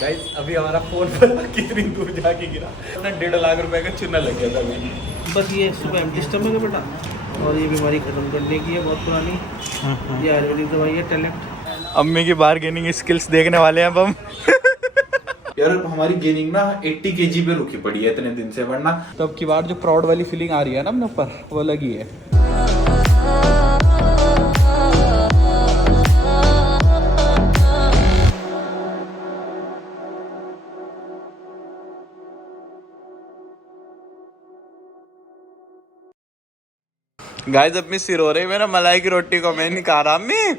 Guys अभी हमारा phone पर कितनी दूर जाके गिरा, अपना 1.5 लाख रुपए का चूना लग गया था अभी। बस ये सुबह एम्प्टी स्टमक है बेटा, और ये बीमारी खत्म करने की है, बहुत पुरानी। ये आयुर्वेदिक दवाई है टैलेंट। अम्मी की बार्गेनिंग स्किल्स देखने वाले हैं अब हम। यार हमारी गेनिंग ना 80 kg पे रुकी पड़ी है इतने दिन से, वरना तो अब की बार जो प्राउड वाली फीलिंग आ रही है ना अपने ऊपर, वो लगी है। गाइस अपनी सिर हो रही है मेरा, मलाई की रोटी को मैं नहीं खा रहा अम्मी।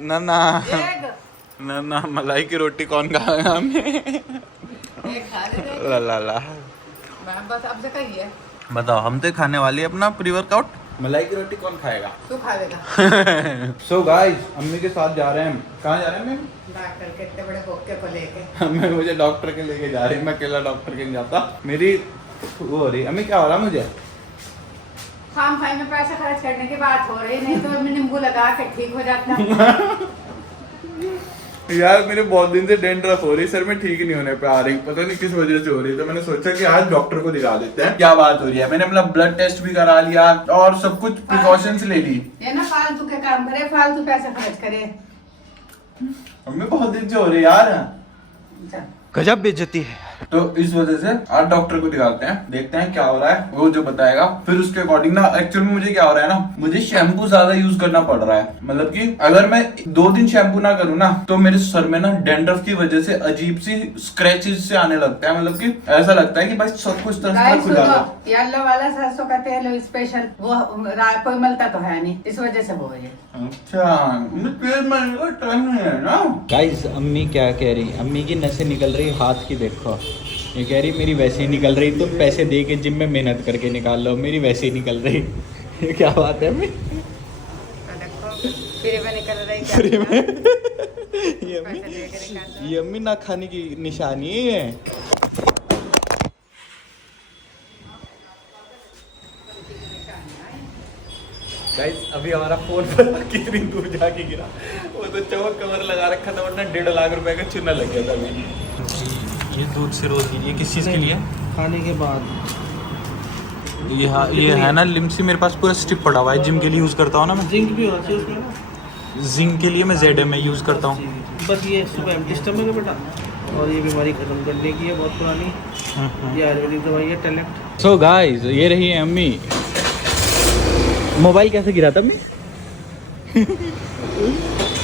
ना ना ना ना, मलाई की रोटी कौन खाएगा अम्मी? ला ला बस अब से कहिए। बताओ, हम तो खाने वाली है अपना प्री वर्कआउट, मलाई की रोटी कौन खाएगा? तू खाएगा। सो गाइस अम्मी के साथ जा रहे हैं हम। कहाँ जा रहे हैं मैम? डॉक्टर के इतने बड़े बोके को लेके। मैं मुझे डॉक्टर के लेके जा रही हूँ, मैं अकेला डॉक्टर के नहीं जाता। मेरी वो हो रही अम्मी, क्या हो रहा मुझे? खाम खाई में पैसा खर्च करने की बात हो रही, नहीं तो मैं नींबू लगा के ठीक हो जाता। यार मेरे बहुत दिन से डेंड्रफ हो रही, सर में ठीक नहीं होने पे आ रही, पता नहीं किस वजह से हो रही, तो मैंने सोचा कि आज डॉक्टर को दिखा देते हैं क्या बात हो रही है। मैंने अपना ब्लड टेस्ट भी करा लिया और सब कुछ प्रिकॉशंस ले ली। ये ना फालतू के काम करे, फालतू पैसा खर्च करे। हमें बहुत दिन से हो रही यार, गजब बेइज्जती है। तो इस वजह से आज डॉक्टर को दिखाते हैं, देखते हैं क्या हो रहा है, वो जो बताएगा फिर उसके अकॉर्डिंग ना। एक्चुअल में मुझे क्या हो रहा है ना, मुझे शैम्पू ज्यादा यूज करना पड़ रहा है। मतलब कि अगर मैं 2 दिन शैम्पू ना करूँ ना, तो मेरे सर में ना डेंड्रफ की वजह से अजीब सी स्क्रैचेस से आने लगता है। मतलब कि ऐसा लगता है कि भाई सब कुछ तरह से खुला हुआ। येलो वाला सरसों का तेल स्पेशल, वो कोई मिलता तो है नहीं, इस वजह से वो है। अच्छा, तेल मलने का टाइम नहीं है ना। गाइस अम्मी क्या कह रही, अम्मी की नसें निकल रही हाथ की, देखो ये कह रही मेरी वैसे ही निकल रही, तुम पैसे दे के जिम में मेहनत करके निकाल लो, मेरी वैसे ही निकल रही। ये क्या बात है अम्मी? फ्री में निकल रही फ्री में? ये अम्मी ना खाने की निशानी है। गाइस अभी हमारा फोन पर कितनी दूर जाके गिरा, वो तो चमक कवर लगा रखा था, वरना 1.5 लाख रुपए का चूना लग गया था अभी। ये दूध से रोज ये किस चीज़ के लिए? खाने के बाद ये है ना लिम्सी, मेरे पास पूरा स्ट्रिप पड़ा हुआ है, जिम के लिए यूज़ करता हूँ ना मैं। जिंक भी होना चाहिए उसमें ना। जिंक के लिए मैं ZM यूज़ करता हूँ। बस ये सुबह एम्प्टी स्टमक है बेटा, और ये बीमारी खत्म करने की है, बहुत पुरानी। ये आयुर्वेदिक दवाई है टैलेंट। सो गाइस ये रही है अम्मी। मोबाइल कैसे गिरा था अम्मी?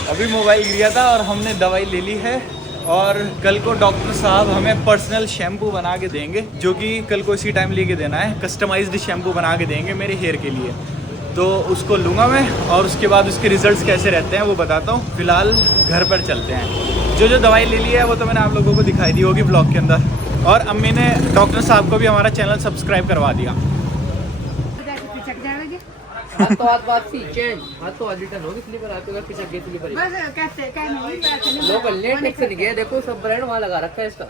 अभी मोबाइल गिरा था और हमने दवाई ले ली है, और कल को डॉक्टर साहब हमें पर्सनल शैम्पू बना के देंगे, जो कि कल को इसी टाइम लेके देना है। कस्टमाइज्ड शैम्पू बना के देंगे मेरे हेयर के लिए, तो उसको लूँगा मैं, और उसके बाद उसके रिजल्ट्स कैसे रहते हैं वो बताता हूँ। फिलहाल घर पर चलते हैं। जो जो दवाई ले ली है वो तो मैंने आप लोगों को दिखाई दी होगी ब्लॉग के अंदर, और अम्मी ने डॉक्टर साहब को भी हमारा चैनल सब्सक्राइब करवा दिया। हाथ तो हाथ बात सी चेंज, हाथ तो रिटर्न होगी, स्लीपर आपके घर पीछे गए स्लीपर बस कहते लोकल लेट टेक्स नहीं गया, देखो सब ब्रांड वहाँ लगा रखा है इसका।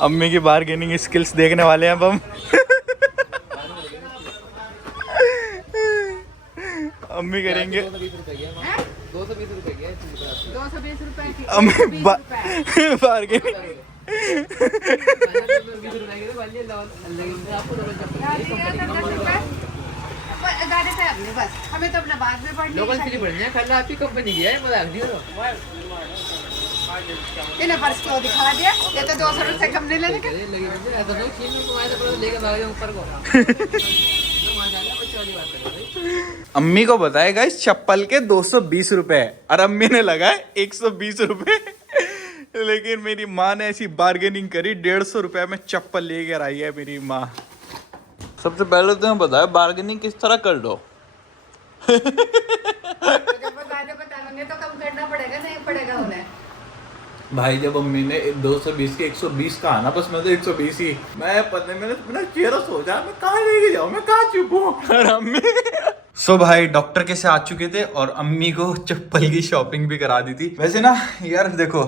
अम्मी की बार्गेनिंग स्किल्स देखने वाले हैं अब हम। अम्मी करेंगे 220 रुपए गया, 220 रुपए गया, 220 रुपए की अम्मी बार्गेनिंग। बस हमें तो अपना बाद में पढ़ना लोकल स्लीपर नहीं खाना, आपकी कंपनी की है, मजाक दियो इन्हें पर्स क्यों दिखा दिया, ये तो 200 रुपए कम नहीं लेने के। लगी ऐसा नहीं चीन में तुम्हारे पर लेके भाग जाओ ऊपर को। अम्मी को बताएगा इस चप्पल के 220 रुपए, और अम्मी ने लगाए 120 रुपए। लेकिन मेरी माँ ने ऐसी बार्गेनिंग करी, 150 रुपए में चप्पल लेकर आई है मेरी माँ। सबसे पहले तो मैं बताया बार्गेनिंग किस तरह कर लो। बताने तो कम करना पड़ेगा, नहीं पड़ेगा उन्हें। भाई जब अम्मी ने 220 के 120 कहा ना, बस मैं तो 120 ही, मैं पता नहीं, मैंने अपना चेहरा सोचा मैं कहाँ लेके जाऊँ, मैं कहाँ चुपूं। और अम्मी सो भाई डॉक्टर के से आ चुके थे और अम्मी को चप्पल की शॉपिंग भी करा दी थी। वैसे ना यार देखो,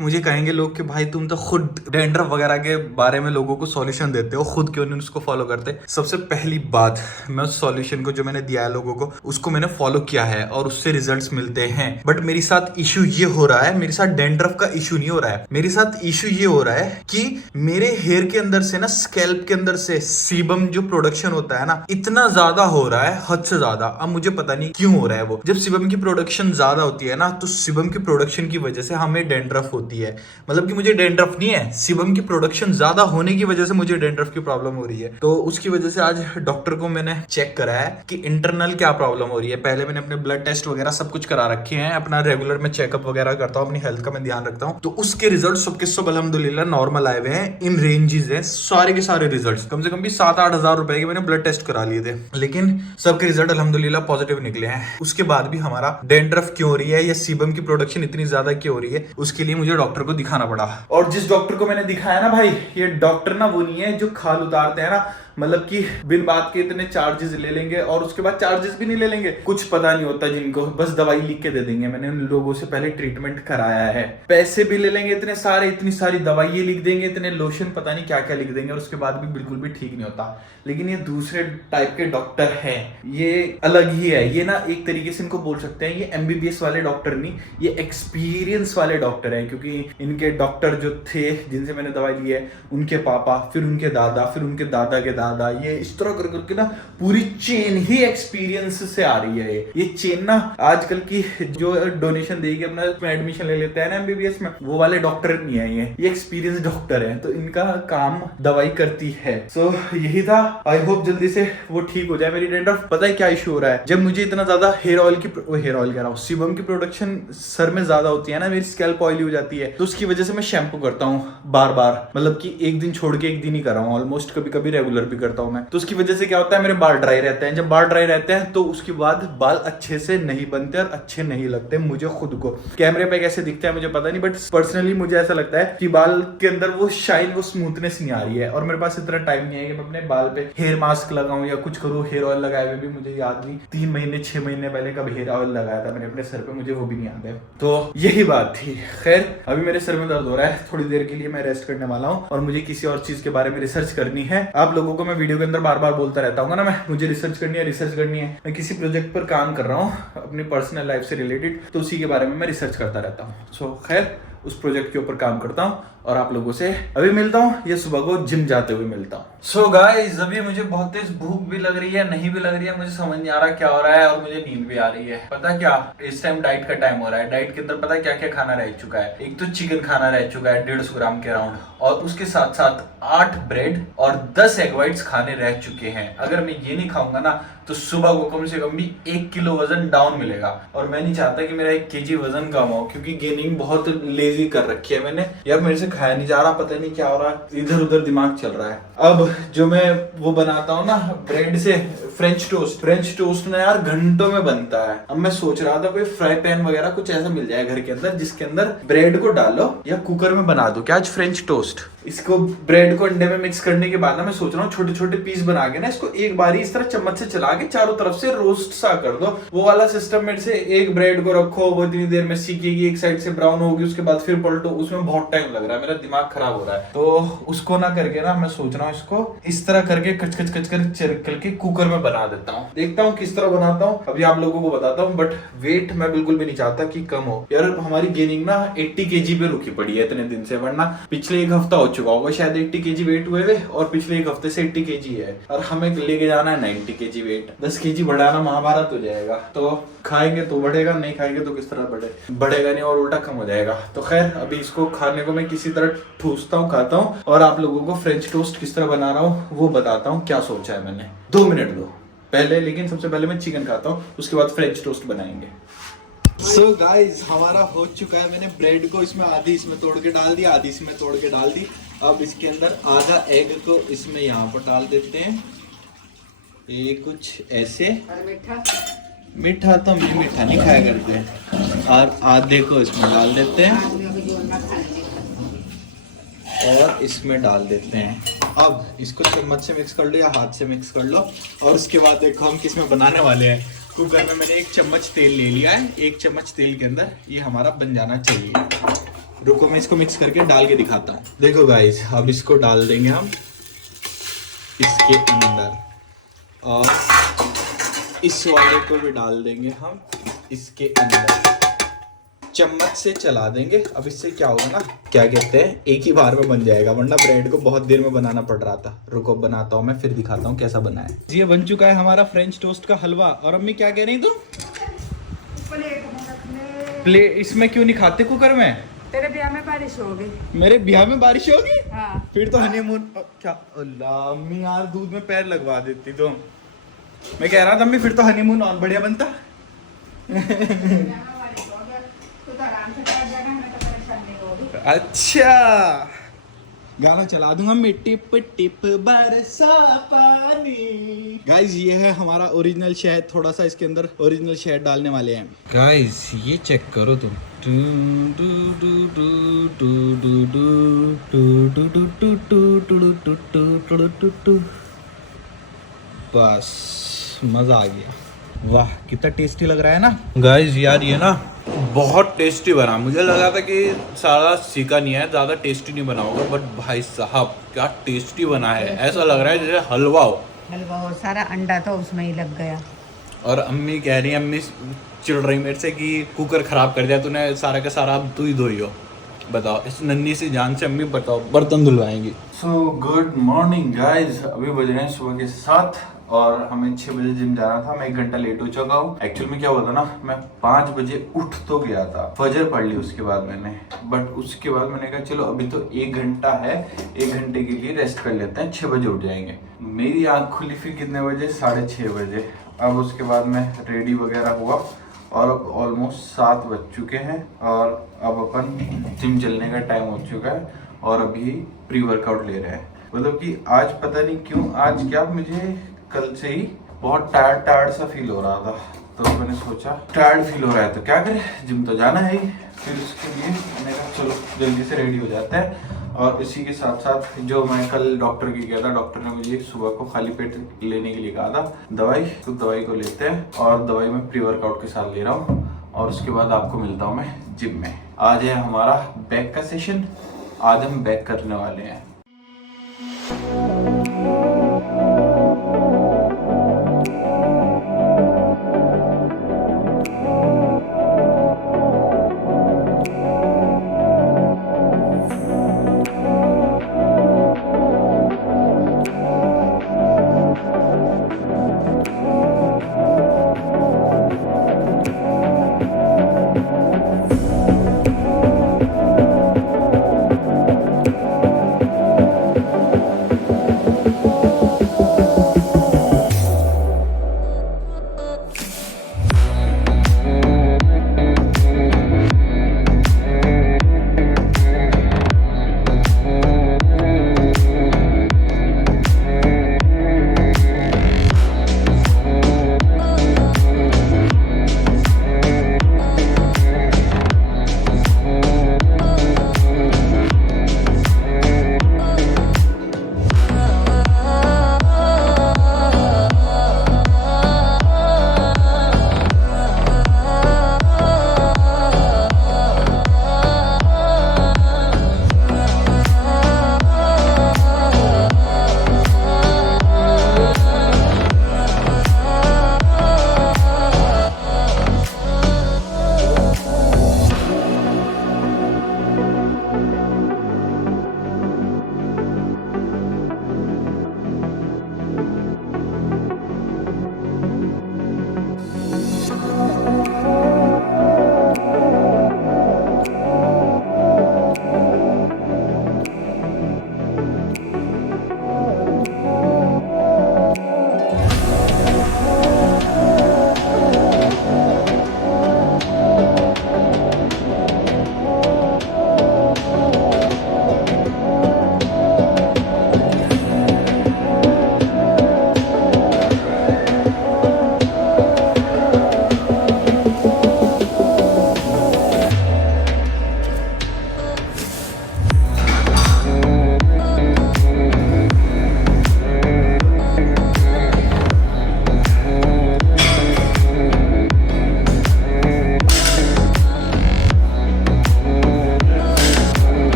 मुझे कहेंगे लोग कि भाई तुम तो खुद डैंड्रफ वगैरह के बारे में लोगों को सॉल्यूशन देते हो, खुद क्यों नहीं उसको फॉलो करते। सबसे पहली बात, मैं उस सॉल्यूशन को जो मैंने दिया है लोगों को, उसको मैंने फॉलो किया है और उससे रिजल्ट्स मिलते हैं। बट मेरे साथ इशू ये हो रहा है, मेरे साथ डैंड्रफ का इशू नहीं हो रहा है, मेरे साथ इशू ये हो रहा है कि मेरे हेयर के अंदर से ना, स्कैल्प के अंदर से सीबम जो प्रोडक्शन होता है ना, इतना ज्यादा हो रहा है, हद से ज्यादा। अब मुझे पता नहीं क्यों हो रहा है वो। जब सीबम की प्रोडक्शन ज्यादा होती है ना, तो सीबम की प्रोडक्शन की वजह से हमें डैंड्रफ होती है। मतलब कि मुझे डैंड्रफ नहीं है, सीबम की प्रोडक्शन ज्यादा होने की वजह से मुझे डैंड्रफ की प्रॉब्लम हो रही है। तो उसकी वजह से आज डॉक्टर को मैंने चेक कराया कि इंटरनल क्या प्रॉब्लम हो रही है। पहले मैंने अपने ब्लड टेस्ट वगैरह सब कुछ करा रखे हैं, अपना रेगुलर में चेकअप वगैरह करता हूँ, अपनी हेल्थ का मैं ध्यान रखता हूँ। तो उसके रिजल्ट सबके सब अल्हम्दुलिल्लाह नॉर्मल आए हुए हैं, इन रेंजेस हैं सारे के सारे रिजल्ट। कम से कम भी 7-8 हजार रुपए के मैंने ब्लड टेस्ट करा लिए थे, लेकिन सबके रिजल्ट अल्हम्दुलिल्लाह पॉजिटिव निकले हैं। उसके बाद भी हमारा डैंड्रफ क्यों हो रही है या सीबम की प्रोडक्शन इतनी ज्यादा क्यों हो रही है, उसके लिए मुझे डॉक्टर को दिखाना पड़ा। और जिस डॉक्टर को मैंने दिखाया ना भाई, ये डॉक्टर ना वो नहीं है जो खाल उतारते हैं ना, मतलब कि बिन बात के इतने चार्जेस ले लेंगे और उसके बाद चार्जेस भी नहीं ले लेंगे। कुछ पता नहीं होता जिनको, बस दवाई लिख के दे देंगे। मैंने उन लोगों से पहले ट्रीटमेंट कराया है, पैसे भी ले लेंगे इतने सारे, इतनी सारी दवाई लिख देंगे, इतने लोशन पता नहीं क्या क्या लिख देंगे और उसके बाद भी बिल्कुल भी ठीक नहीं होता। लेकिन ये दूसरे टाइप के डॉक्टर हैं, ये अलग ही है। ये ना एक तरीके से इनको बोल सकते हैं, ये MBBS वाले डॉक्टर नहीं, ये एक्सपीरियंस वाले डॉक्टर हैं। क्योंकि इनके डॉक्टर जो थे जिनसे मैंने दवाई ली है, उनके पापा, फिर उनके दादा, फिर उनके दादा के दादा, ये इस तरह कर करके ना पूरी चेन ही एक्सपीरियंस से आ रही है। ये चेन ना आजकल की जो डोनेशन देगी अपना एडमिशन ले लेते हैं ना MBBS में, वो वाले डॉक्टर नहीं है, ये एक्सपीरियंस डॉक्टर है। तो इनका काम दवाई करती है। सो यही था, आई होप जल्दी से वो ठीक हो जाए मेरी डैंड्रफ। पता है क्या इशू हो रहा है, जब मुझे इतना ज्यादा हेयर ऑयल कह रहा हूँ, सीबम की प्रोडक्शन सर में ज्यादा होती है ना, मेरी स्कैल्प ऑयली हो जाती है, तो उसकी वजह से मैं शैम्पू करता हूँ बार बार। मतलब कि एक दिन छोड़ के एक दिन ही कर रहा हूँ, ऑलमोस्ट कभी कभी रेगुलर भी करता हूँ मैं। तो उसकी वजह से क्या होता है, मेरे बाल ड्राई रहते हैं। जब बाल ड्राई रहते हैं तो उसके बाद बाल अच्छे से नहीं बनते और अच्छे नहीं लगते मुझे खुद को। कैमरे पे कैसे दिखता है मुझे पता नहीं, बट पर्सनली मुझे ऐसा लगता है कि बाल के अंदर वो शाइन, वो स्मूथनेस नहीं आ रही है। और मेरे पास इतना टाइम नहीं है कि मैं अपने बाल पे हेयर मास्क लगाऊं या कुछ करूं। हेयर ऑयल लगाए हुए भी मुझे याद नहीं, 3 महीने 6 महीने पहले कब हेयर ऑयल लगाया था मैंने अपने सर पे, मुझे वो भी नहीं याद है। तो यही बात थी। खैर अभी मेरे सर में दर्द हो रहा है, थोड़ी देर के लिए मैं रेस्ट करने वाला हूँ और मुझे किसी और चीज के बारे में रिसर्च करनी है। आप लोगों को मैं वीडियो के अंदर बार बार बोलता रहता हूँ ना, मैं मुझे रिसर्च करनी है। मैं किसी प्रोजेक्ट पर काम कर रहा हूँ अपनी पर्सनल लाइफ से रिलेटेड, तो उसी के बारे में मैं रिसर्च करता रहता हूँ। सो खैर उस प्रोजेक्ट के ऊपर काम करता हूँ और आप लोगों से अभी मिलता हूँ या सुबह को जिम जाते हुए मिलता हूँ। सो गाइस अभी मुझे बहुत तेज भूख भी लग रही है, नहीं भी लग रही है, मुझे समझ नहीं आ रहा क्या हो रहा है और मुझे नींद भी आ रही है। पता क्या, इस टाइम डाइट का टाइम हो रहा है। डाइट के अंदर पता क्या क्या खाना रह चुका है। एक तो चिकन खाना रह चुका है 150 ग्राम के अराउंड, और उसके साथ साथ 8 ब्रेड और 10 एग व्हाइट्स खाने रह चुके हैं। अगर मैं ये नहीं खाऊंगा ना तो सुबह को कम से कम भी 1 किलो वजन डाउन मिलेगा। और मैं नहीं चाहता कि मेरा 1 kg वजन कम हो, क्योंकि गेनिंग बहुत लेजी कर रखी है मैंने यार, मेरे से खाया नहीं जा रहा, पता नहीं क्या हो रहा है, इधर उधर दिमाग चल रहा है। अब जो मैं वो बनाता हूँ ना ब्रेड से फ्रेंच टोस्ट ना यार घंटों में बनता है। अब मैं सोच रहा था कोई फ्राई पैन वगैरह कुछ ऐसा मिल जाए घर के अंदर जिसके अंदर ब्रेड को डालो या कुकर में बना दो क्या आज फ्रेंच टोस्ट। इसको ब्रेड को अंडे में मिक्स करने के बाद ना मैं सोच रहा हूँ छोटे छोटे पीस बना के ना इसको एक बार ही इस तरह चम्मच से चला के चारों तरफ से रोस्ट सा कर दो। वो वाला सिस्टम में से एक ब्रेड को रखो, वो इतनी देर में सीखेगी, एक साइड से ब्राउन होगी, उसके बाद फिर पलटो, उसमें बहुत टाइम लग रहा है, मेरा दिमाग खराब हो रहा है। तो उसको ना करके ना मैं सोच रहा हूँ इसको इस तरह करके कच करके कुकर में बना देता हूँ। देखता हूँ किस तरह बनाता हूँ, अभी आप लोगों को बताता हूँ। बट वेट मैं बिल्कुल भी नहीं चाहता कि कम हो यार। हमारी गेनिंग ना 80 kg पे रुकी पड़ी है इतने दिन से, वरना पिछले 1 हफ्ता हो चुका होगा शायद 80 kg वेट हुए हुए, और पिछले 1 हफ्ते से 80 kg है और हमें लेके जाना है 90 kg वेट। 10 kg बढ़ाना महाभारत हो जाएगा। तो खाएंगे तो बढ़ेगा, नहीं खाएंगे तो किस तरह बढ़ेगा नहीं और उल्टा कम हो जाएगा। तो खैर अभी इसको खाने को मैं किसी तरह ठूसता हूँ, खाता हूँ, और आप लोगों को फ्रेंच टोस्ट किस तरह बना रहा हूँ वो बताता हूँ। क्या सोचा है मैंने, 2 मिनट दो पहले, लेकिन सबसे पहले मैं चिकन खाता हूँ, उसके बाद फ्रेंच टोस्ट बनाएंगे। सो गाइस हमारा हो चुका है, मैंने ब्रेड को इसमें आधी इसमें तोड़ के डाल दी, आधी इसमें तोड़ के डाल दी। अब इसके अंदर आधा एग को इसमें यहाँ पर डाल देते हैं, ये कुछ ऐसे। मीठा तो हम मीठा नहीं खाया करते हैं। और आधे को इसमें डाल देते हैं और इसमें डाल देते हैं। अब इसको चम्मच से मिक्स कर लो या हाथ से मिक्स कर लो। और उसके बाद देखो हम किस में बनाने वाले हैं। कुकर में मैंने 1 चम्मच तेल ले लिया है। 1 चम्मच तेल के अंदर ये हमारा बन जाना चाहिए। रुको मैं इसको मिक्स करके डाल के दिखाता हूँ। देखो गाइस, अब इसको डाल देंगे हम इसके अंदर, और इस वाले को भी डाल देंगे हम इसके अंदर। चम्मच से चला देंगे। अब इससे क्या होगा ना, क्या कहते हैं, एक ही बार में बन जाएगा, वरना ब्रेड को बहुत देर में बनाना पड़ रहा था। रुको बनाता हूँ मैं, फिर दिखाता हूँ कैसा बना है। ये बन चुका है हमारा फ्रेंच टोस्ट का हलवा। और अम्मी क्या कह रही तुम? प्लेट इसमें क्यों नहीं खाते कुकर में? तेरे ब्याह में बारिश होगी। मेरे ब्याह में बारिश होगी? हाँ। फिर तो हनीमून क्या? अल्लाह अम्मी यार, दूध में पैर लगवा देती तो। मैं कह रहा था अम्मी फिर तो हनीमून और बढ़िया बनता। अच्छा, गाना चला दूंगा मैं, टिप टिप बरसा पानी। गाइस ये है हमारा ओरिजिनल शहद, थोड़ा सा इसके अंदर ओरिजिनल शहद डालने वाले हैं। गाइस ये चेक करो तुम, बस मजा आ गया। वाह कितना टेस्टी लग रहा है ना गाइस। यार ये ना बहुत टेस्टी बना। मुझे लगा था कि सारा सीखा नहीं है, ज़्यादा टेस्टी नहीं बना होगा, बट भाई साहब क्या टेस्टी बना है। ऐसा लग रहा है जैसे हलवा हो। हलवा हो, सारा अंडा तो उसमें ही लग गया। और अम्मी कह रही है, अम्मी चिढ़ रही मेरे से कि कुकर ख़राब कर दिया तूने, सारा का सारा अब तू ही धोई हो। बताओ इस नन्ही सी जान से अम्मी बताओ बर्तन धुलवाएंगी। सो गुड मॉर्निंग गाइस, अभी बज रहे हैं सुबह के 7 और हमें 6 बजे जिम जाना था। मैं 1 घंटा लेट हो चुका हूँ। एक्चुअल में क्या हुआ था ना, मैं 5 बजे उठ तो गया था, फजर पढ़ ली उसके बाद मैंने, बट उसके बाद मैंने कहा चलो अभी तो 1 घंटा है, 1 घंटे के लिए रेस्ट कर लेते हैं, 6 बजे उठ जाएंगे। मेरी आँख खुली फिर कितने बजे, 6:30 बजे। अब उसके बाद मैं रेडी वगैरह हुआ और अब ऑलमोस्ट 7 बज चुके हैं और अब अपन जिम चलने का टाइम हो चुका है और अभी प्री वर्कआउट ले रहे हैं। मतलब कि आज पता नहीं क्यों, आज क्या मुझे कल से ही बहुत टायर्ड सा फील हो रहा था, तो मैंने सोचा टायर्ड फील हो रहा है तो क्या करें, जिम तो जाना है ही। फिर उसके लिए मैंने कहा चलो जल्दी से रेडी हो जाते हैं। और इसी के साथ साथ जो मैं कल डॉक्टर की गया था, डॉक्टर ने मुझे सुबह को खाली पेट लेने के लिए कहा था दवाई, तो दवाई को लेते हैं। और दवाई मैं प्री वर्कआउट के साथ ले रहा हूँ और उसके बाद आपको मिलता हूँ मैं जिम में। आज है हमारा बैक का सेशन, आज हम बैक करने वाले हैं।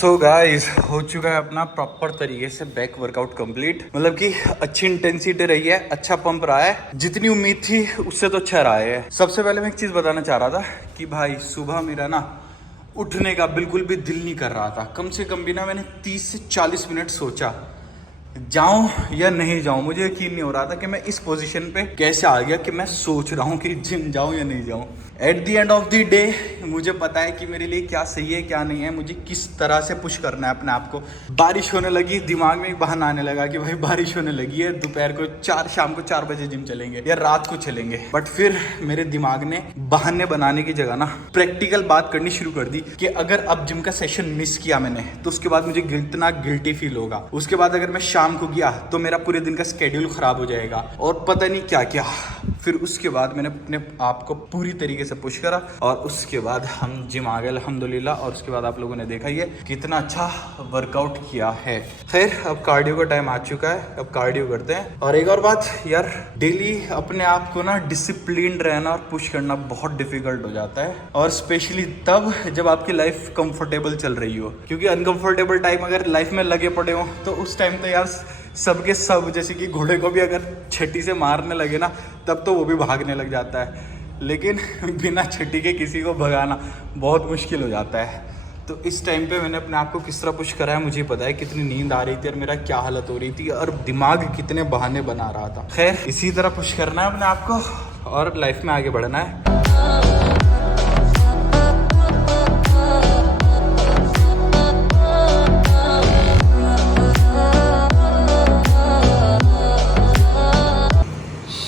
सो गाइस हो चुका है अपना प्रॉपर तरीके से बैक वर्कआउट कंप्लीट। मतलब कि अच्छी इंटेंसिटी रही है, अच्छा पंप रहा है, जितनी उम्मीद थी उससे तो अच्छा रहा है। सबसे पहले मैं एक चीज़ बताना चाह रहा था कि भाई सुबह मेरा ना उठने का बिल्कुल भी दिल नहीं कर रहा था। कम से कम भी ना मैंने 30 से 40 मिनट सोचा जाऊं या नहीं जाऊं। मुझे यकीन नहीं हो रहा था कि मैं इस पोजीशन पे कैसे आ गया कि मैं सोच रहा हूं कि जिम जाऊं या नहीं जाऊं। At the end of the day मुझे पता है कि मेरे लिए क्या सही है क्या नहीं है, मुझे किस तरह से पुश करना है अपने आप को। बारिश होने लगी, दिमाग में एक बहाना आने लगा कि भाई बारिश होने लगी है, दोपहर को शाम को 4 बजे जिम चलेंगे या रात को चलेंगे। बट फिर मेरे दिमाग ने बहाने बनाने की जगह ना प्रैक्टिकल बात करनी शुरू कर दी कि अगर अब जिम का सेशन मिस किया मैंने तो उसके बाद मुझे इतना गिल्टी फील होगा। उसके बाद अगर मैं शाम को गया तो मेरा पूरे दिन का स्केड्यूल खराब हो जाएगा और पता नहीं क्या क्या। फिर उसके बाद मैंने अपने आप को पूरी तरीके से पुश करा और उसके बाद हम जिम आ गए अल्हम्दुलिल्लाह। और उसके बाद आप लोगों ने देखा ही है कितना अच्छा वर्कआउट किया है। खैर अब कार्डियो का टाइम आ चुका है, अब कार्डियो करते हैं। और एक और बात यार, डेली अपने आप को ना डिसिप्लिन रहना और पुश करना बहुत डिफिकल्ट हो जाता है, और स्पेशली तब जब आपकी लाइफ कंफर्टेबल चल रही हो। क्योंकि अनकंफर्टेबल टाइम अगर लाइफ में लगे पड़े हो तो उस टाइम तो यार सबके सब, जैसे कि घोड़े को भी अगर छठी से मारने लगे ना तब तो वो भी भागने लग जाता है, लेकिन बिना छठी के किसी को भगाना बहुत मुश्किल हो जाता है। तो इस टाइम पे मैंने अपने आप को किस तरह पुश करा है मुझे पता है, कितनी नींद आ रही थी और मेरा क्या हालत हो रही थी और दिमाग कितने बहाने बना रहा था। खैर इसी तरह पुश करना है अपने आप को और लाइफ में आगे बढ़ना है।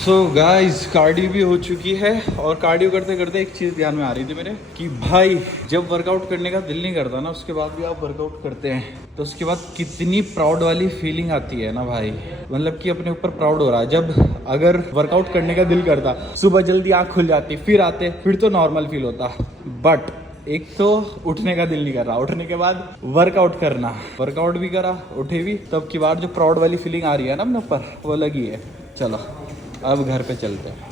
सो गाइस कार्डियो भी हो चुकी है और कार्डियो करते करते एक चीज़ ध्यान में आ रही थी मेरे कि भाई जब वर्कआउट करने का दिल नहीं करता ना उसके बाद भी आप वर्कआउट करते हैं तो उसके बाद कितनी प्राउड वाली फीलिंग आती है ना भाई। मतलब कि अपने ऊपर प्राउड हो रहा है। जब अगर वर्कआउट करने का दिल करता, सुबह जल्दी आँख खुल जाती, फिर आते, फिर तो नॉर्मल फील होता। बट एक तो उठने का दिल नहीं कर रहा, उठने के बाद वर्कआउट करना, वर्कआउट भी करा, उठे भी, तब की बार जो प्राउड वाली फीलिंग आ रही है ना अपने ऊपर वो लगी है। चलो अब घर पे चलते हैं।